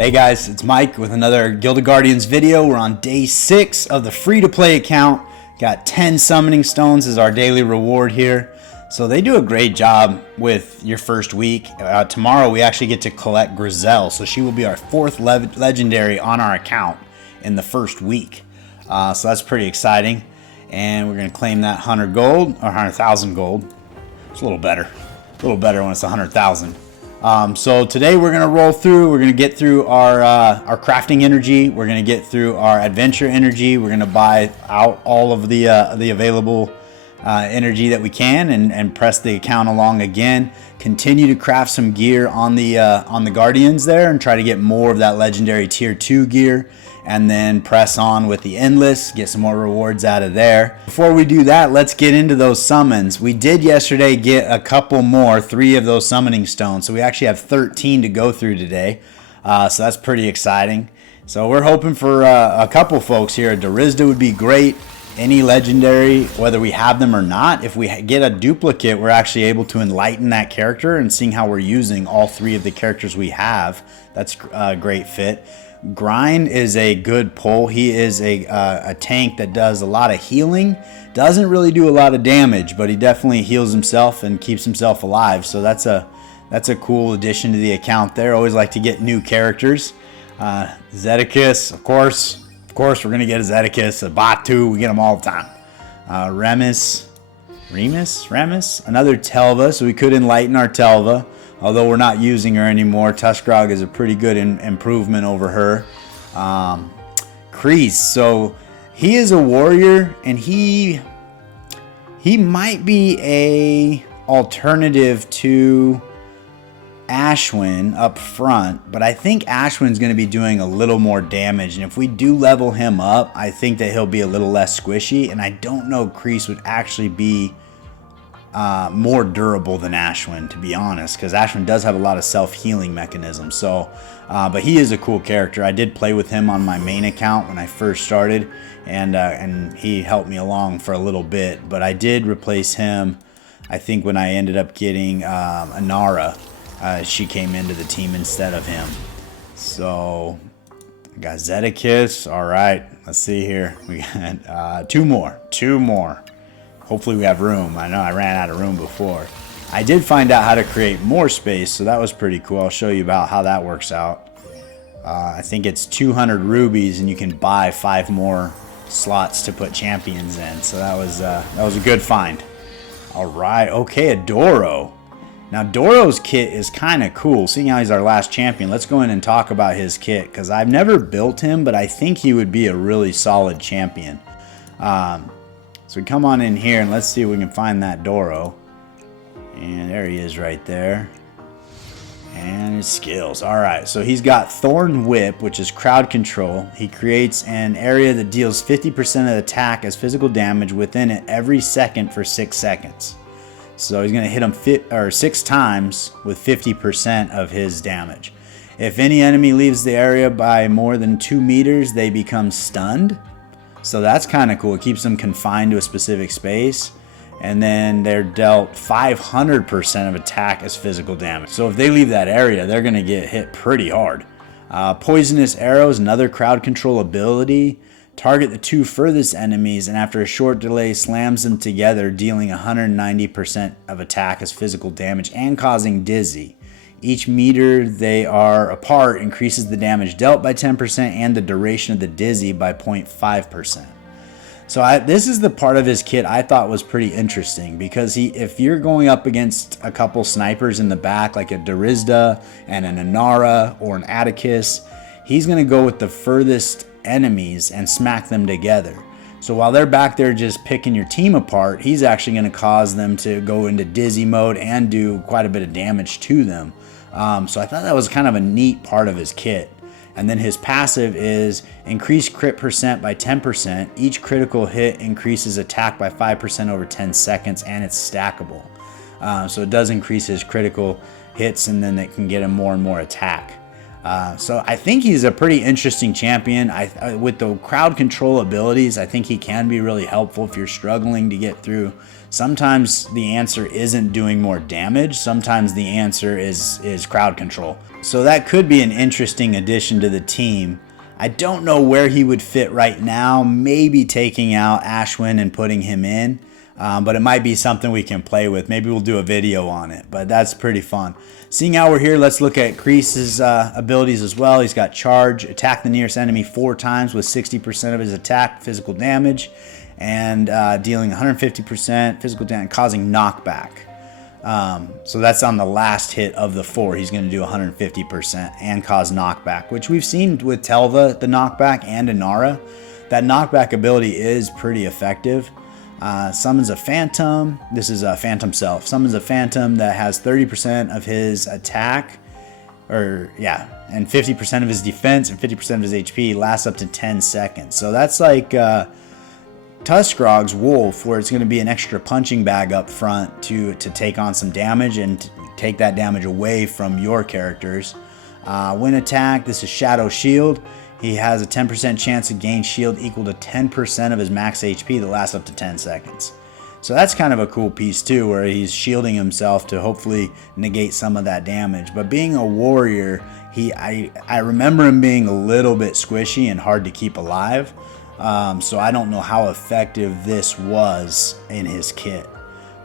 Hey guys, it's Mike with another Gilded Guardians video. We're on day 6 of the free-to-play account. Got 10 summoning stones as our daily reward here. So they do a great job with your first week. Tomorrow we actually get to collect Grizel, so she will be our 4th legendary on our account in the first week. So that's pretty exciting. And we're going to claim that 100 gold, or 100,000 gold. It's a little better when it's 100,000. So today we're going to roll through. We're going to get through our crafting energy. We're going to get through our adventure energy. We're going to buy out all of the available energy that we can and press the account along again. Continue to craft some gear on the Guardians there and try to get more of that legendary tier 2 gear. And then press on with the endless, get some more rewards out of there. Before we do that, let's get into those summons. We did yesterday get a couple more, 3 of those summoning stones. So we actually have 13 to go through today. So that's pretty exciting. So we're hoping for a couple folks here. Durizda would be great. Any legendary, whether we have them or not. If we get a duplicate, we're actually able to enlighten that character, and seeing how we're using all 3 of the characters we have, that's a great fit. Grind is a good pull. He is a tank that does a lot of healing. Doesn't really do a lot of damage, but he definitely heals himself and keeps himself alive. So that's a cool addition to the account there. Always like to get new characters. Zedekis, of course we're gonna get a Zedekis, a Batu. We get them all the time. Remus, another Telva. So we could enlighten our Telva. Although we're not using her anymore. Tuskrog is a pretty good improvement over her. Kreese, so he is a warrior, and he might be a alternative to Ashwin up front, but I think Ashwin's going to be doing a little more damage, and if we do level him up, I think that he'll be a little less squishy, and I don't know if Kreese would actually be more durable than Ashwin, to be honest, because Ashwin does have a lot of self-healing mechanisms. So but he is a cool character. I did play with him on my main account when I first started, and he helped me along for a little bit, but I did replace him, I think, when I ended up getting Inara. She came into the team instead of him. So we got Zedekis. All right, let's see here. We got two more. Hopefully we have room. I know I ran out of room before. I did find out how to create more space, so that was pretty cool. I'll show you about how that works out. I think it's 200 rubies, and you can buy 5 more slots to put champions in. So that was a good find. All right, okay, a Doro. Now Doro's kit is kind of cool. Seeing how he's our last champion, let's go in and talk about his kit, because I've never built him, but I think he would be a really solid champion. So we come on in here and let's see if we can find that Doro. And there he is right there. And his skills. Alright, so he's got Thorn Whip, which is crowd control. He creates an area that deals 50% of the attack as physical damage within it every second for 6 seconds. So he's going to hit him 6 times with 50% of his damage. If any enemy leaves the area by more than 2 meters, they become stunned. So that's kind of cool. It keeps them confined to a specific space. And then they're dealt 500% of attack as physical damage. So if they leave that area, they're going to get hit pretty hard. Poisonous Arrows, another crowd control ability. Target the 2 furthest enemies, and after a short delay, slams them together, dealing 190% of attack as physical damage and causing dizzy. Each meter they are apart increases the damage dealt by 10% and the duration of the dizzy by 0.5%. So this is the part of his kit I thought was pretty interesting, because if you're going up against a couple snipers in the back, like a Durizda and an Inara or an Atticus, he's going to go with the furthest enemies and smack them together. So while they're back there just picking your team apart, he's actually going to cause them to go into dizzy mode and do quite a bit of damage to them. So I thought that was kind of a neat part of his kit. And then his passive is increase crit percent by 10%. Each critical hit increases attack by 5% over 10 seconds, and it's stackable. So it does increase his critical hits, and then it can get him more and more attack. So I think he's a pretty interesting champion. With the crowd control abilities, I think he can be really helpful if you're struggling to get through. Sometimes the answer isn't doing more damage. Sometimes the answer is crowd control. So that could be an interesting addition to the team. I don't know where he would fit right now. Maybe taking out Ashwin and putting him in. But it might be something we can play with. Maybe we'll do a video on it, but that's pretty fun. Seeing how we're here, let's look at Kreese's abilities as well. He's got charge, attack the nearest enemy 4 times with 60% of his attack physical damage, and dealing 150% physical damage, causing knockback. So that's on the last hit of the 4. He's going to do 150% and cause knockback, which we've seen with Telva, the knockback, and Inara. That knockback ability is pretty effective. Summons a phantom. This is a phantom self. Summons a phantom that has 30% of his attack, and 50% of his defense and 50% of his HP. Lasts up to 10 seconds. So that's like Tuskrog's Wolf, where it's going to be an extra punching bag up front to take on some damage and take that damage away from your characters. When attacked, this is Shadow Shield. He has a 10% chance to gain shield equal to 10% of his max HP that lasts up to 10 seconds. So that's kind of a cool piece too, where he's shielding himself to hopefully negate some of that damage. But being a warrior, I remember him being a little bit squishy and hard to keep alive. So I don't know how effective this was in his kit.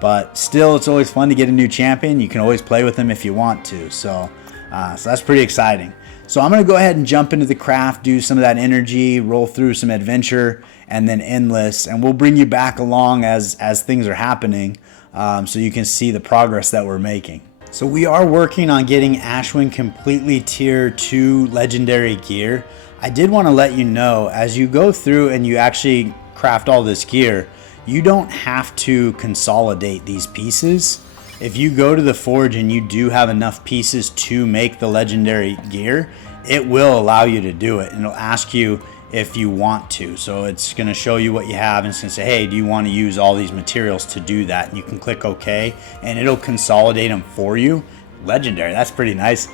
But still, it's always fun to get a new champion. You can always play with him if you want to. So that's pretty exciting. So I'm going to go ahead and jump into the craft, do some of that energy, roll through some adventure, and then endless. And we'll bring you back along as things are happening, so you can see the progress that we're making. So we are working on getting Ashwin completely tier 2 legendary gear. I did want to let you know, as you go through and you actually craft all this gear, you don't have to consolidate these pieces. If you go to the forge and you do have enough pieces to make the legendary gear, it will allow you to do it, and it'll ask you if you want to. So it's going to show you what you have, and it's going to say, hey, do you want to use all these materials to do that? And you can click OK, and it'll consolidate them for you. Legendary, that's pretty nice.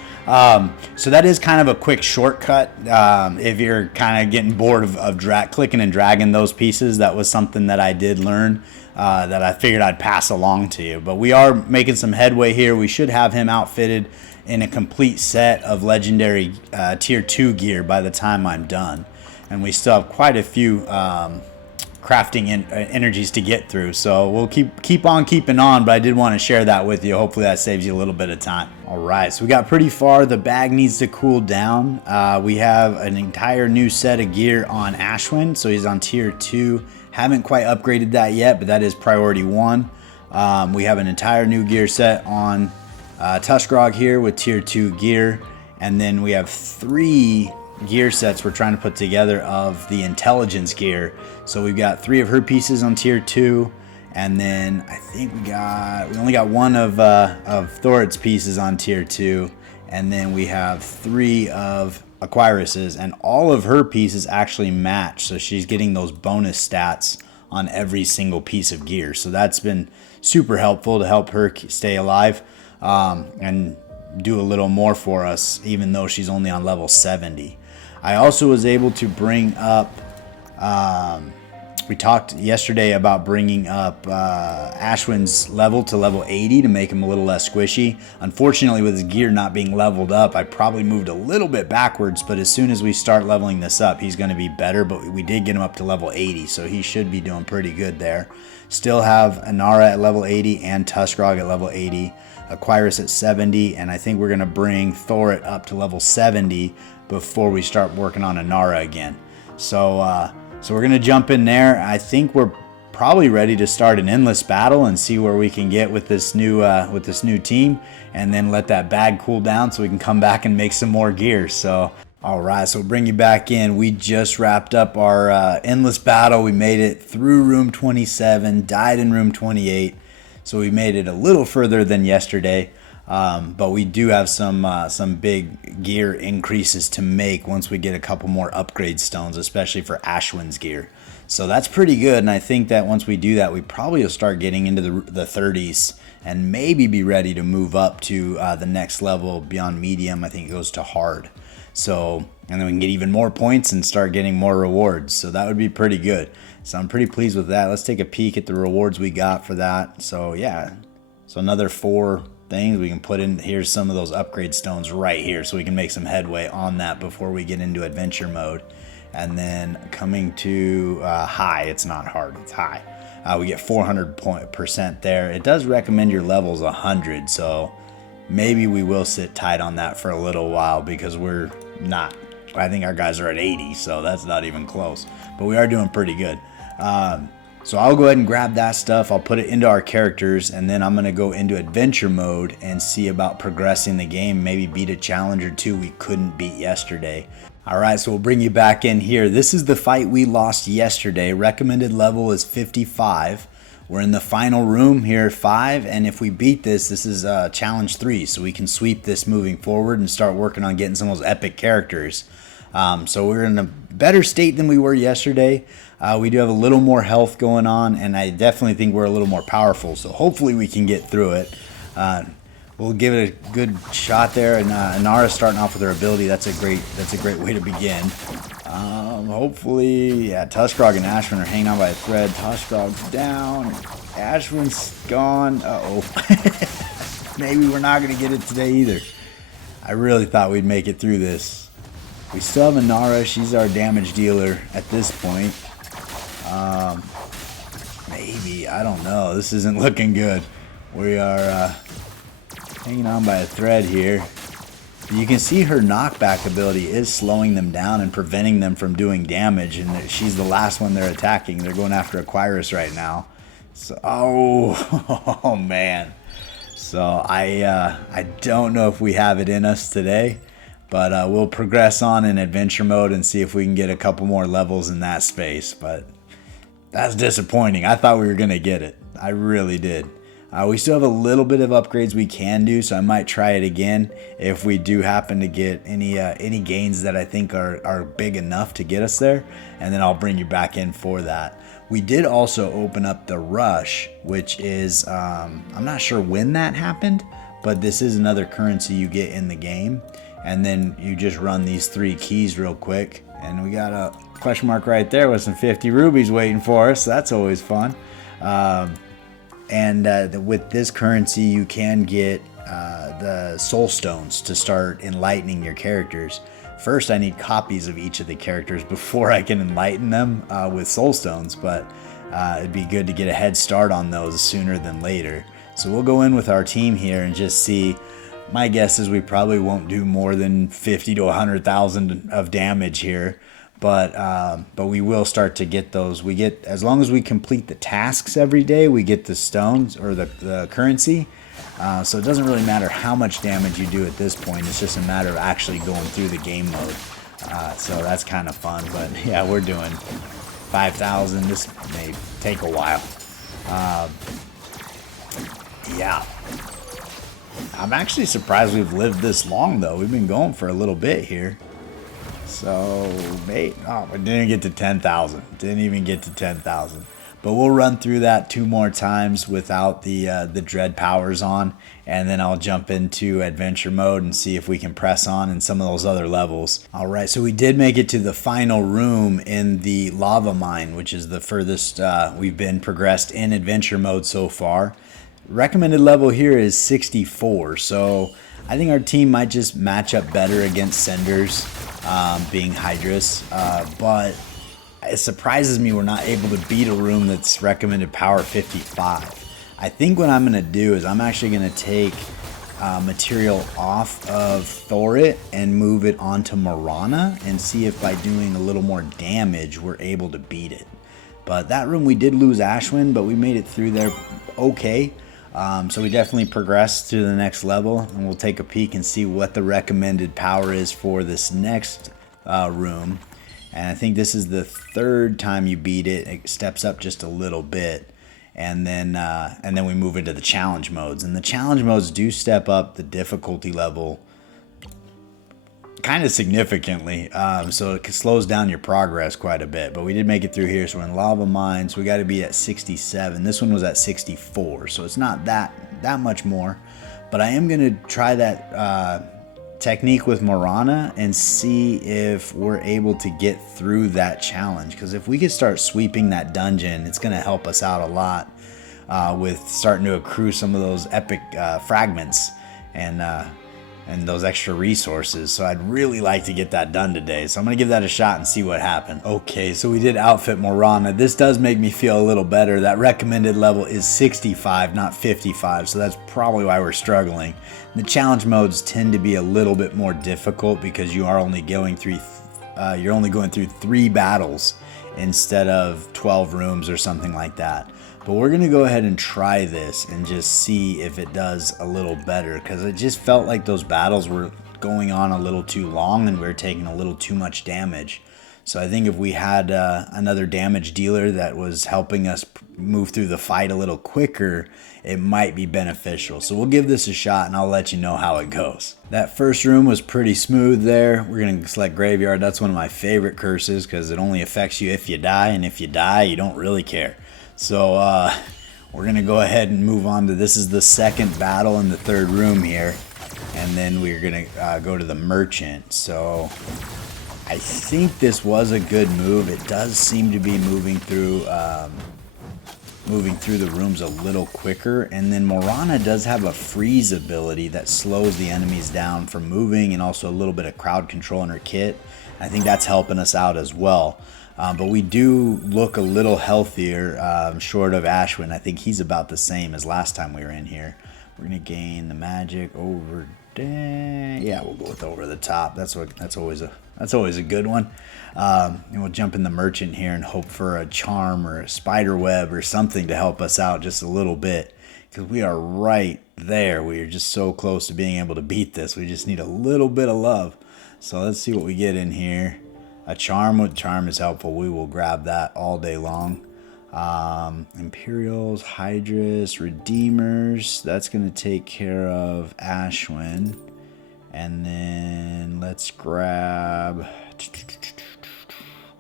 So that is kind of a quick shortcut if you're kind of getting bored of clicking and dragging those pieces. That was something that I did learn that I figured I'd pass along to you. But we are making some headway here. We should have him outfitted in a complete set of legendary tier 2 gear by the time I'm done. And we still have quite a few crafting energies to get through, so we'll keep on keeping on, but I did want to share that with you. Hopefully that saves you a little bit of time. All right, so we got pretty far. The bag needs to cool down. We have an entire new set of gear on Ashwin, so he's on tier 2. Haven't quite upgraded that yet, but that is priority 1. We have an entire new gear set on Tuskrog here with tier 2 gear, and then we have 3 gear sets we're trying to put together of the intelligence gear. So we've got 3 of her pieces on tier 2, and then I think we only got 1 of Thorit's pieces on tier 2, and then we have 3 of Aquyrus's, and all of her pieces actually match, so she's getting those bonus stats on every single piece of gear. So that's been super helpful to help her stay alive and do a little more for us, even though she's only on level 70. I also was able to bring up, we talked yesterday about bringing up Ashwin's level to level 80 to make him a little less squishy. Unfortunately, with his gear not being leveled up, I probably moved a little bit backwards, but as soon as we start leveling this up, he's going to be better. But we did get him up to level 80, so he should be doing pretty good there. Still have Inara at level 80 and Tuskrog at level 80. Aquyrus at 70, and I think we're going to bring Thorit up to level 70 before we start working on Inara again. So we're going to jump in there. I think we're probably ready to start an endless battle and see where we can get with this new team, and then let that bag cool down so we can come back and make some more gear. So all right, so we'll bring you back in. We just wrapped up our endless battle. We made it through room 27, died in room 28. So we made it a little further than yesterday, but we do have some big gear increases to make once we get a couple more upgrade stones, especially for Ashwin's gear. So that's pretty good, and I think that once we do that, we probably will start getting into the 30s and maybe be ready to move up to the next level beyond medium. I think it goes to hard. So, and then we can get even more points and start getting more rewards. So that would be pretty good. So I'm pretty pleased with that. Let's take a peek at the rewards we got for that. So yeah, so another 4 things we can put in. Here's some of those upgrade stones right here, so we can make some headway on that before we get into adventure mode. And then coming to high, it's not hard, it's high. We get 400% there. It does recommend your levels 100, so maybe we will sit tight on that for a little while, because we're not, I think our guys are at 80, so that's not even close, but we are doing pretty good. So I'll go ahead and grab that stuff. I'll put it into our characters, and then I'm going to go into adventure mode and see about progressing the game. Maybe beat a challenge or 2 we couldn't beat yesterday. All right, so we'll bring you back in here. This is the fight we lost yesterday. Recommended level is 55. We're in the final room here, 5, and if we beat this, this is challenge 3, so we can sweep this moving forward and start working on getting some of those epic characters. So we're in a better state than we were yesterday. We do have a little more health going on, and I definitely think we're a little more powerful, so hopefully we can get through it. We'll give it a good shot there, and Inara starting off with her ability. That's a great way to begin. Hopefully, yeah, Tuskarog and Ashwin are hanging on by a thread. Tuskarog's down. Ashwin's gone. Uh-oh. Maybe we're not going to get it today either. I really thought we'd make it through this. We still have Inara. She's our damage dealer at this point. Maybe. I don't know. This isn't looking good. We are hanging on by a thread here. You can see her knockback ability is slowing them down and preventing them from doing damage, and she's the last one they're attacking. They're going after Aquirus right now. So, oh man. So I don't know if we have it in us today, but we'll progress on in adventure mode and see if we can get a couple more levels in that space. But that's disappointing. I thought we were going to get it. I really did. We still have a little bit of upgrades we can do, so I might try it again if we do happen to get any gains that I think are big enough to get us there, and then I'll bring you back in for that. We did also open up the rush, which is, I'm not sure when that happened, but this is another currency you get in the game, and then you just run these 3 keys real quick, and we got a question mark right there with some 50 rubies waiting for us. So that's always fun. With this currency, you can get the soul stones to start enlightening your characters. First, I need copies of each of the characters before I can enlighten them with soul stones, but it'd be good to get a head start on those sooner than later. So we'll go in with our team here and just see. My guess is we probably won't do more than 50 to 100,000 of damage here. But we will start to get those. We get, as long as we complete the tasks every day, we get the stones or the currency. So it doesn't really matter how much damage you do at this point. It's just a matter of actually going through the game mode. So that's kind of fun. But yeah, we're doing 5,000. This may take a while. Yeah. I'm actually surprised we've lived this long, though. We've been going for a little bit here. So, we didn't get to 10,000. Didn't even get to 10,000. But we'll run through that 2 more times without the dread powers on, and then I'll jump into adventure mode and see if we can press on in some of those other levels. All right, so we did make it to the final room in the lava mine, which is the furthest we've been progressed in adventure mode so far. Recommended level here is 64, so I think our team might just match up better against Senders, being Hydrus, but it surprises me we're not able to beat a room that's recommended power 55. I think what I'm going to do is I'm actually going to take material off of Thorit and move it onto Marana and see if by doing a little more damage we're able to beat it. But that room we did lose Ashwin, but we made it through there okay. So we definitely progressed to the next level, and we'll take a peek and see what the recommended power is for this next room. And I think this is the 3rd time you beat it. It steps up just a little bit, and then we move into the challenge modes. And the challenge modes do step up the difficulty level kind of significantly, so it slows down your progress quite a bit. But we did make it through here, so we're in lava mines. We got to be at 67. This one was at 64, so it's not that that much more. But I am going to try that technique with Mirana and see if we're able to get through that challenge. Because if we could start sweeping that dungeon, it's going to help us out a lot with starting to accrue some of those epic fragments and those extra resources. So I'd really like to get that done today. So I'm going to give that a shot and see what happened. Okay, so we did outfit Mirana. This does make me feel a little better. That recommended level is 65, not 55. So that's probably why we're struggling. The challenge modes tend to be a little bit more difficult because you are only going through you're only going through 3 battles instead of 12 rooms or something like that. But we're going to go ahead and try this and just see if it does a little better, because it just felt like those battles were going on a little too long and we were taking a little too much damage. So I think if we had another damage dealer that was helping us move through the fight a little quicker, it might be beneficial. So we'll give this a shot and I'll let you know how it goes. That first room was pretty smooth there. We're going to select Graveyard. That's one of my favorite curses because it only affects you if you die, and if you die, you don't really care. So we're going to go ahead and move on to, this is the second battle in the third room here. And then we're going to go to the Merchant. So I think this was a good move. It does seem to be moving through the rooms a little quicker. And then Mirana does have a freeze ability that slows the enemies down from moving, and also a little bit of crowd control in her kit. I think that's helping us out as well. But we do look a little healthier, short of Ashwin. I think he's about the same as last time we were in here. We're going to gain the magic over... Yeah, we'll go with over the top. That's always a good one. And we'll jump in the Merchant here and hope for a charm or a spider web or something to help us out just a little bit, because we are right there. We are just so close to being able to beat this. We just need a little bit of love. So let's see what we get in here. A charm. With charm is helpful. We will grab that all day long. Imperials, Hydras, Redeemers. That's going to take care of Ashwin. And then let's grab...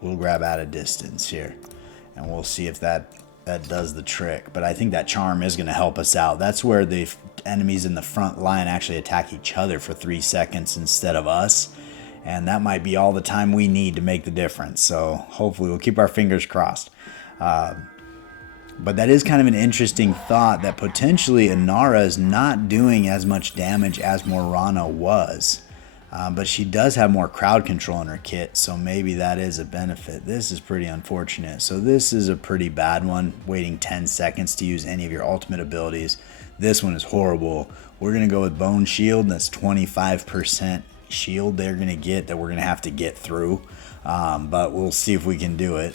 We'll grab At a Distance here. And we'll see if that does the trick. But I think that charm is going to help us out. That's where the enemies in the front line actually attack each other for 3 seconds instead of us. And that might be all the time we need to make the difference. So hopefully we'll keep our fingers crossed. But that is kind of an interesting thought, that potentially Inara is not doing as much damage as Mirana was. But she does have more crowd control in her kit, so maybe that is a benefit. This is pretty unfortunate. So this is a pretty bad one, waiting 10 seconds to use any of your ultimate abilities. This one is horrible. We're going to go with Bone Shield. That's 25% shield they're going to get that we're going to have to get through. But we'll see if we can do it.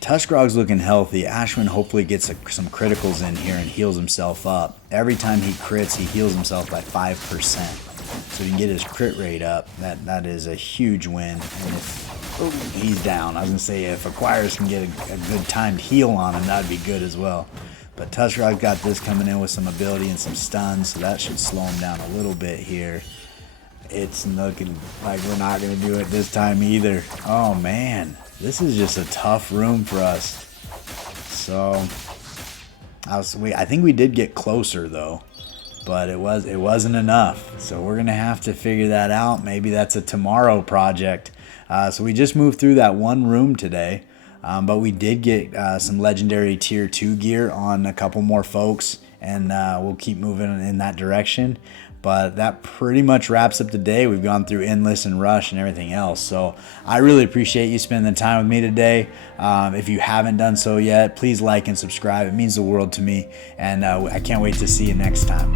Tushgrog's looking healthy. Ashwin hopefully gets some criticals in here and heals himself up. Every time he crits, he heals himself by 5%. So he can get his crit rate up. That is a huge win. And if he's down, I was going to say if Acquires can get a good timed heal on him, that would be good as well. But Tushgrog got this coming in with some ability and some stuns, so that should slow him down a little bit here. It's looking like we're not going to do it this time either. Oh man, this is just a tough room for us. So I think we did get closer though, but it wasn't enough. So we're gonna have to figure that out. Maybe that's a tomorrow project. So we just moved through that one room today, but we did get some legendary tier 2 gear on a couple more folks, and we'll keep moving in that direction. But that pretty much wraps up the day. We've gone through Endless and Rush and everything else. So I really appreciate you spending the time with me today. If you haven't done so yet, please like and subscribe. It means the world to me. And I can't wait to see you next time.